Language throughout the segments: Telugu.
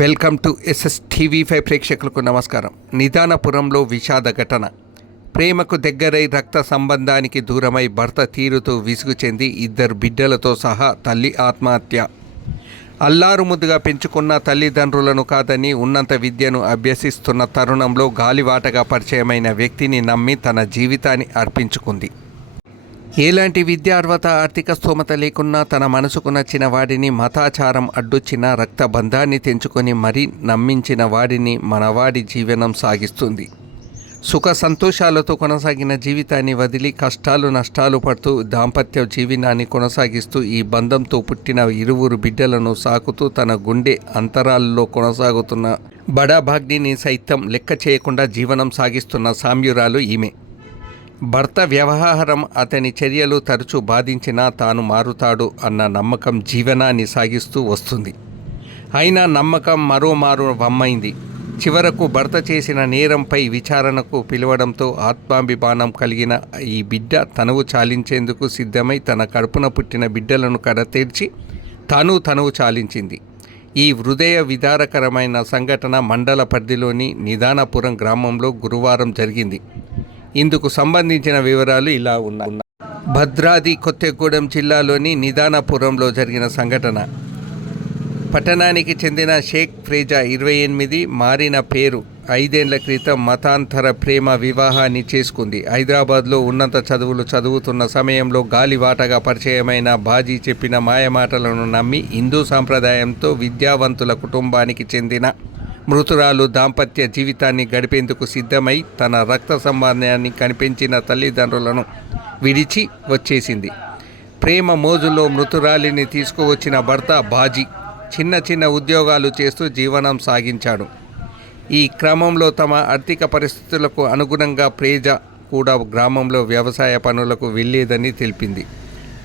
Welcome to SS TV five ప్రేక్షకులకు నమస్కారం. నిదానపురంలో విషాద ఘటన. ప్రేమకు దగ్గరై రక్త సంబంధానికి దూరమై భర్త తీరుతూ విసుగు చెంది ఇద్దరు బిడ్డలతో సహా తల్లి ఆత్మహత్య. అల్లారు ముద్దుగా పెంచుకున్న తల్లిదండ్రులను కాదని ఉన్నంత విద్యను అభ్యసిస్తున్న తరుణంలో గాలివాటగా పరిచయమైన వ్యక్తిని నమ్మి తన జీవితాన్ని అర్పించుకుంది. ఎలాంటి విద్యార్హత ఆర్థిక స్థోమత లేకున్నా తన మనసుకు నచ్చిన వాడిని మతాచారం అడ్డొచ్చిన రక్తబంధాన్ని తెంచుకొని మరీ నమ్మించిన వాడిని మనవాడి జీవనం సాగిస్తుంది. సుఖ సంతోషాలతో కొనసాగిన జీవితాన్ని వదిలి కష్టాలు నష్టాలు పడుతూ దాంపత్య జీవనాన్ని కొనసాగిస్తూ ఈ బంధంతో పుట్టిన ఇరువురు బిడ్డలను సాకుతూ తన గుండె అంతరాల్లో కొనసాగుతున్న బడాభాగ్నిని సైతం లెక్క చేయకుండా జీవనం సాగిస్తున్న సామ్యురాలు ఈమె. భర్త వ్యవహారం అతని చర్యలు తరచూ బాధించినా తాను మారుతాడు అన్న నమ్మకం జీవనాన్ని సాగిస్తూ వస్తుంది. అయినా నమ్మకం మరోమారు వమ్మైంది. చివరకు భర్త చేసిన నేరంపై విచారణకు పిలవడంతో ఆత్మాభిమానం కలిగిన ఈ బిడ్డ తనువు చాలించేందుకు సిద్ధమై తన కడుపున పుట్టిన బిడ్డలను కడతీర్చి తాను తనువు చాలించింది. ఈ హృదయ విదారకరమైన సంఘటన మండల పరిధిలోని నిదానపురం గ్రామంలో గురువారం జరిగింది. ఇందుకు సంబంధించిన వివరాలు ఇలా ఉన్నాయి. భద్రాది కొత్తగూడెం జిల్లాలోని నిదానపురంలో జరిగిన సంఘటన. పట్టణానికి చెందిన షేక్ ఫ్రేజా ఇరవై ఎనిమిది మారిన పేరు ఐదేళ్ళ క్రితం మతాంతర ప్రేమ వివాహాన్ని చేసుకుంది. హైదరాబాద్లో ఉన్నత చదువులు చదువుతున్న సమయంలో గాలివాటగా పరిచయమైన బాజీ చెప్పిన మాయమాటలను నమ్మి హిందూ సాంప్రదాయంతో విద్యావంతుల కుటుంబానికి చెందిన మృతురాలు దాంపత్య జీవితాన్ని గడిపేందుకు సిద్ధమై తన రక్త సంబంధాన్ని కనిపించిన తల్లిదండ్రులను విడిచి వచ్చేసింది. ప్రేమ మోజులో మృతురాలిని తీసుకువచ్చిన భర్త బాజీ చిన్న చిన్న ఉద్యోగాలు చేస్తూ జీవనం సాగించాడు. ఈ క్రమంలో తమ ఆర్థిక పరిస్థితులకు అనుగుణంగా ప్రేజ కూడా గ్రామంలో వ్యవసాయ పనులకు వెళ్ళేదని తెలిపింది.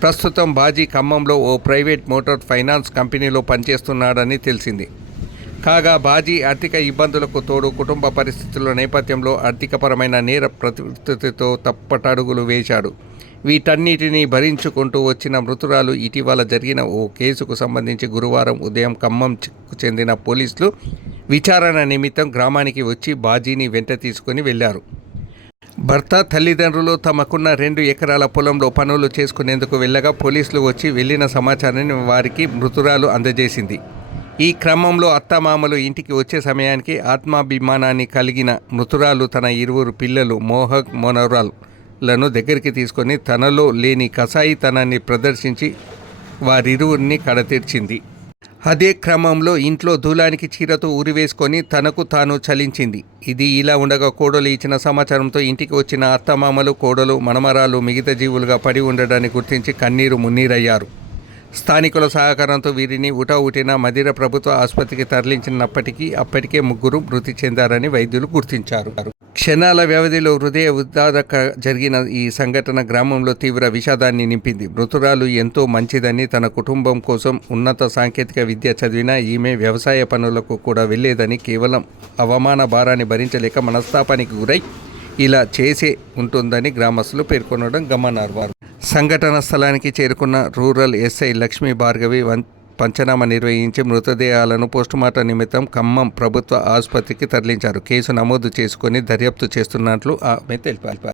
ప్రస్తుతం బాజీ ఖమ్మంలో ఓ ప్రైవేట్ మోటార్ ఫైనాన్స్ కంపెనీలో పనిచేస్తున్నాడని తెలిసింది. కాగా బాజీ ఆర్థిక ఇబ్బందులకు తోడు కుటుంబ పరిస్థితుల నేపథ్యంలో ఆర్థికపరమైన నేర ప్రతితో తప్పటడుగులు వేశాడు. వీటన్నిటినీ భరించుకుంటూ వచ్చిన మృతురాలు ఇటీవల జరిగిన ఓ కేసుకు సంబంధించి గురువారం ఉదయం ఖమ్మంకు చెందిన పోలీసులు విచారణ నిమిత్తం గ్రామానికి వచ్చి బాజీని వెంట తీసుకుని వెళ్ళారు భర్త తల్లిదండ్రులు తమకున్న రెండు ఎకరాల పొలంలో పనులు చేసుకునేందుకు వెళ్ళగా పోలీసులు వచ్చి వెళ్ళిన సమాచారాన్ని వారికి మృతురాలు అందజేసింది. ఈ క్రమంలో అత్తమామలు ఇంటికి వచ్చే సమయానికి ఆత్మాభిమానాన్ని కలిగిన మృతురాలు తన ఇరువురు పిల్లలు మోహక్ మొనరాల్లను దగ్గరికి తీసుకొని తనలో లేని కసాయితనాన్ని ప్రదర్శించి వారిరువురిని కడతీర్చింది. అదే క్రమంలో ఇంట్లో దూలానికి చీరతో ఉరివేసుకొని తనకు తాను చలించింది. ఇది ఇలా ఉండగా కోడలు ఇచ్చిన సమాచారంతో ఇంటికి వచ్చిన అత్తమామలు కోడలు మనమరాలు మిగతా జీవులుగా పడి ఉండడాన్ని గుర్తించి కన్నీరు మున్నీరయ్యారు. స్థానికుల సహకారంతో వీరిని ఉటా మదిర ప్రభుత్వ ఆసుపత్రికి తరలించినప్పటికీ అప్పటికే ముగ్గురు మృతి చెందారని వైద్యులు గుర్తించారు. క్షణాల వ్యవధిలో హృదయ ఉద్దాదక జరిగిన ఈ సంఘటన గ్రామంలో తీవ్ర విషాదాన్ని నింపింది. మృతురాలు ఎంతో మంచిదని తన కుటుంబం కోసం ఉన్నత సాంకేతిక విద్య చదివిన ఈమె వ్యవసాయ పనులకు కూడా వెళ్ళేదని కేవలం అవమాన భారాన్ని భరించలేక మనస్తాపానికి గురై ఇలా చేసే ఉంటుందని గ్రామస్తులు పేర్కొనడం గమనార్వారు సంఘటన స్థలానికి చేరుకున్న రూరల్ ఎస్ఐ లక్ష్మీ భార్గవి వన్ పంచనామా నిర్వహించి మృతదేహాలను పోస్టుమార్టం నిమిత్తం ఖమ్మం ప్రభుత్వ ఆసుపత్రికి తరలించారు. కేసు నమోదు చేసుకుని దర్యాప్తు చేస్తున్నట్లు ఆమె తెలిపారు.